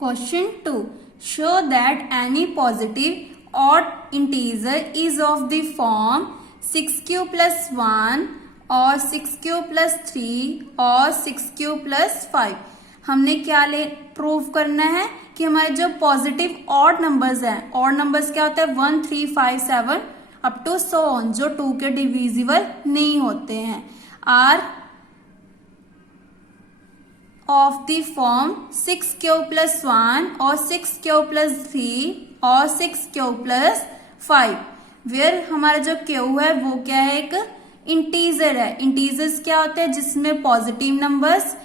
Question 2. Show that any positive odd integer is of the form 6q plus 1 और 6q plus 3 और 6q plus 5. हमने क्या prove करना है कि हमारे जो पॉजिटिव ऑड नंबर्स हैं, ऑड नंबर्स क्या होता है 1, 3, 5, 7 अप टू सो ऑन, जो 2 के डिविजिबल नहीं होते हैं, are of the form 6q plus 1 और 6q plus 3 और 6q plus 5, where हमारा जो q है वो क्या है, एक इंटीजर है. इंटीजर्स क्या होते हैं जिसमें पॉजिटिव नंबर्स,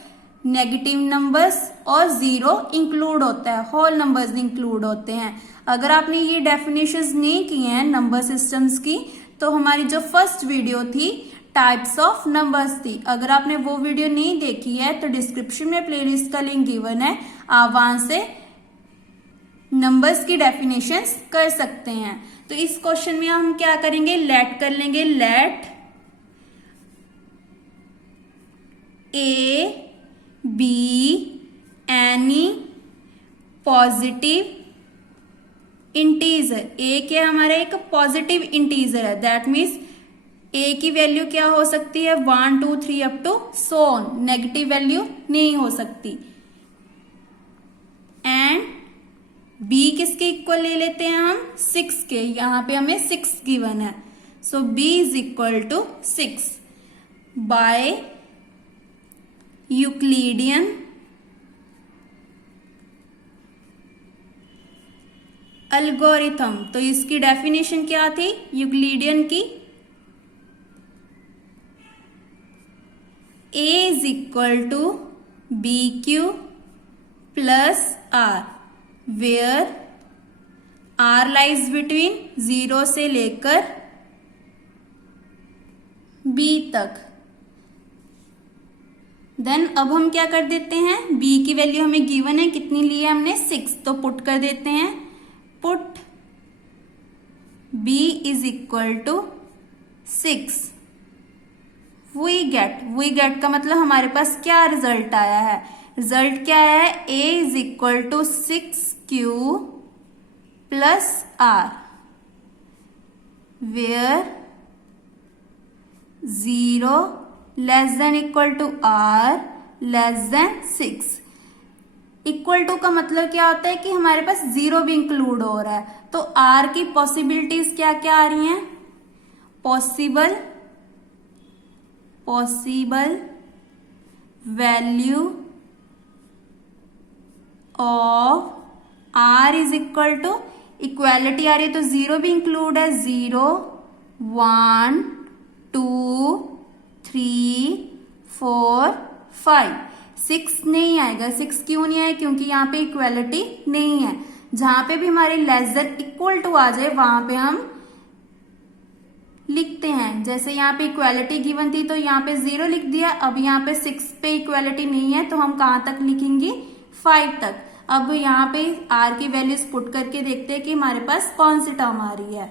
नेगेटिव नंबर्स और जीरो इंक्लूड होता है, होल नंबर्स इंक्लूड होते हैं. अगर आपने ये डेफिनेशंस नहीं की हैं नंबर सिस्टम्स की, तो हमारी जो फर्स्ट वीडियो थी टाइप्स ऑफ नंबर्स थी. अगर आपने वो वीडियो नहीं देखी है तो डिस्क्रिप्शन में प्लेलिस्ट का लिंक गिवन है, आप वहां से नंबर्स की डेफिनेशंस कर सकते हैं. तो इस क्वेश्चन में हम क्या करेंगे, लेट कर लेंगे. Let a be any positive integer. A क्या हमारा एक पॉजिटिव इंटीजर है, दैट मीन्स ए की वैल्यू क्या हो सकती है 1, 2, 3 up to so on, negative value नहीं हो सकती. एंड बी किसके इक्वल ले लेते हैं हम 6 के, यहां पे हमें 6 गिवन है, so b is equal to 6 by Euclidean algorithm. तो इसकी डेफिनेशन क्या थी यूक्लिडियन की, A is equal to BQ plus R, where R lies between 0 से लेकर B तक. देन अब हम क्या कर देते हैं, B की वैल्यू हमें गिवन है, कितनी ली है हमने 6, तो पुट कर देते हैं. Put B is equal to 6. We get का मतलब हमारे पास क्या रिजल्ट आया है, रिजल्ट क्या है a is equal to 6q plus r, where 0 less than equal to r less than 6. Equal to का मतलब क्या होता है कि हमारे पास 0 भी इंक्लूड हो रहा है. तो r की पॉसिबिलिटीज क्या क्या आ रही हैं, possible value of r is equal to, equality आ रही है तो 0 भी इंक्लूड है, 0, 1, 2, 3, 4, 5. 6 नहीं आएगा. 6 क्यों नहीं आएगा, क्योंकि यहाँ पे इक्वालिटी नहीं है. जहां पे भी हमारी लेस देन इक्वल टू आ जाए वहां पे हम लिखते हैं. जैसे यहाँ पे इक्वालिटी गिवन थी तो यहाँ पे 0 लिख दिया. अब यहाँ पे 6 पे इक्वालिटी नहीं है तो हम कहां तक लिखेंगे 5 तक. अब यहाँ पे r की वैल्यूज पुट करके देखते हैं कि हमारे पास कौन सी टर्म आ रही है.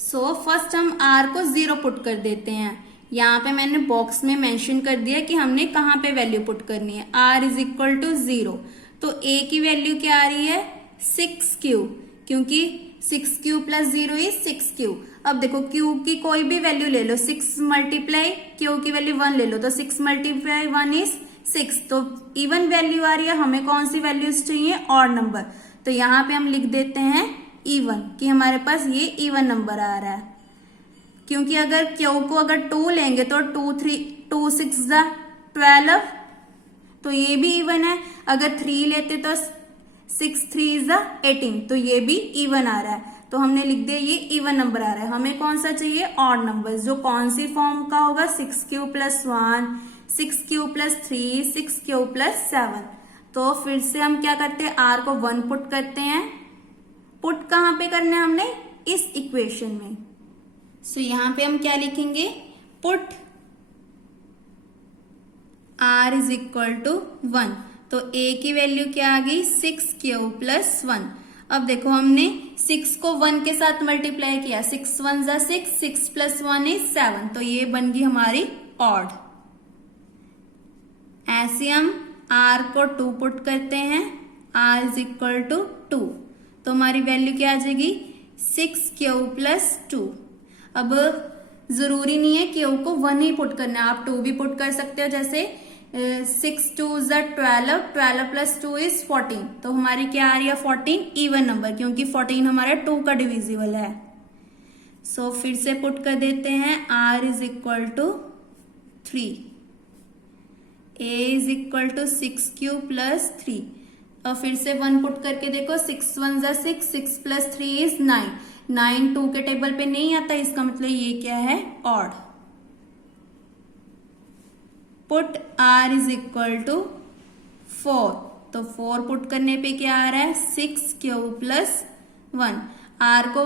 सो फर्स्ट हम r को 0 पुट कर देते हैं. यहाँ पे मैंने बॉक्स में मेंशन कर दिया कि हमने कहाँ पे वैल्यू पुट करनी है. r is equal to 0. तो a की वैल्यू क्या आ रही है 6q, क्योंकि 6q प्लस 0 इज 6q. अब देखो q की कोई भी वैल्यू ले लो, 6 मल्टीप्लाई q की वैल्यू 1 ले लो, तो 6 मल्टीप्लाई 1 इज 6. तो इवन वैल्यू आ रही है, हमें कौन सी वैल्यूज चाहिए ऑड नंबर. तो यहाँ पे हम लिख देते हैं इवन, कि हमारे पास ये इवन नंबर आ रहा है. क्योंकि अगर q को अगर 2 लेंगे तो 2 6 12, तो ये भी इवन है. अगर 3 लेते तो 6 3 18, तो ये भी इवन आ रहा है. तो हमने लिख दिया ये इवन नंबर आ रहा है. हमें कौन सा चाहिए ऑड नंबर, जो कौन सी फॉर्म का होगा 6q plus 1, 6q plus 3, 6q plus 7. तो फिर से हम क्या करते हैं, r को 1 पुट करते हैं. पुट कहाँ पे करना है हमने, इस इक्वेशन में. सो यहाँ पे हम क्या लिखेंगे, put r is equal to 1. तो a की वैल्यू क्या आ गई 6q प्लस 1. अब देखो हमने 6 को 1 के साथ मल्टीप्लाई किया, 6 1 जा 6, 6 प्लस 1 इज 7. तो ये बन गई हमारी ऑड. ऐसे हम r को 2 पुट करते हैं, r इज इक्वल टू 2, तो हमारी वैल्यू क्या आ जाएगी 6q प्लस 2। अब जरूरी नहीं है क्यू को 1 ही पुट करना है, आप 2 भी पुट कर सकते हो। जैसे 6 2 12, 12 प्लस 2 इज 14, तो हमारी क्या आ रही है 14 इवन नंबर, क्योंकि 14 हमारा 2 का डिविजिबल है। सो फिर से पुट कर देते हैं, r is equal to 3, a is equal to 6q plus 3, और फिर से 1 पुट करके देखो, 6 1 जा 6, 6 प्लस 3 इज 9, 9 2 के टेबल पे नहीं आता, इसका मतलब ये क्या है odd. Put r is equal to 4, तो 4 पुट करने पे क्या आ रहा है 6q प्लस 1, r को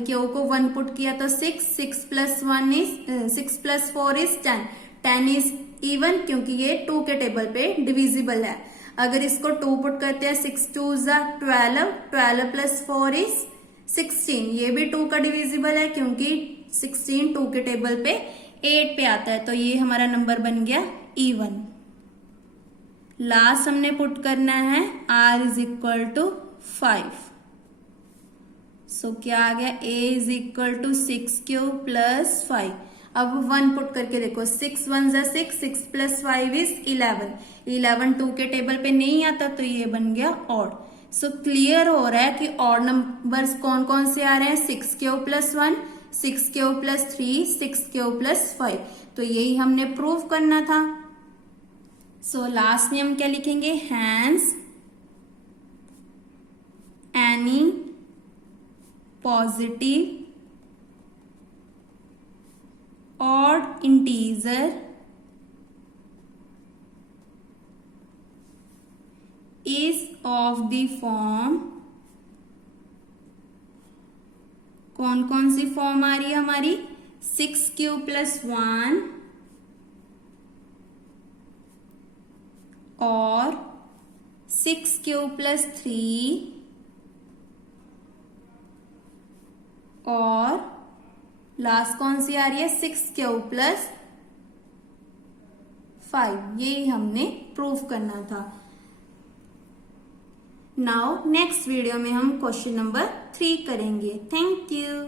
q को 1 पुट किया तो 6, 6 plus 1 is 6 plus 4 is 10, 10 is even क्योंकि ये 2 के टेबल पे डिविजिबल है। अगर इसको 2 पुट करते हैं 6 2 जा 12, 12 प्लस 4 इज 16, ये भी 2 का डिविजिबल है क्योंकि 16 2 के टेबल पे 8 पे आता है, तो ये हमारा नंबर बन गया इवन। लास्ट हमने पुट करना है r is equal to 5, so क्या आ गया a is equal to 6q plus 5। अब 1 पुट करके देखो, 6 1 जा 6, 6 प्लस 5 इज 11, 11 2 के टेबल पे नहीं आता, तो ये बन गया ऑड। सो क्लियर हो रहा है कि ऑड नंबर्स कौन कौन से आ रहे हैं, 6q plus 1, 6q plus 3, 6q plus 5, तो यही हमने प्रूव करना था। सो लास्ट में हम क्या लिखेंगे, hence any positive odd integer is of the form, कौन कौन सी फॉर्म आ रही है हमारी, 6q प्लस 1 और 6q प्लस 3 और लास्ट कौन सी आ रही है 6q प्लस 5, ये हमने प्रूव करना था। नाउ नेक्स्ट वीडियो में हम क्वेश्चन नंबर 3 करेंगे। Thank you.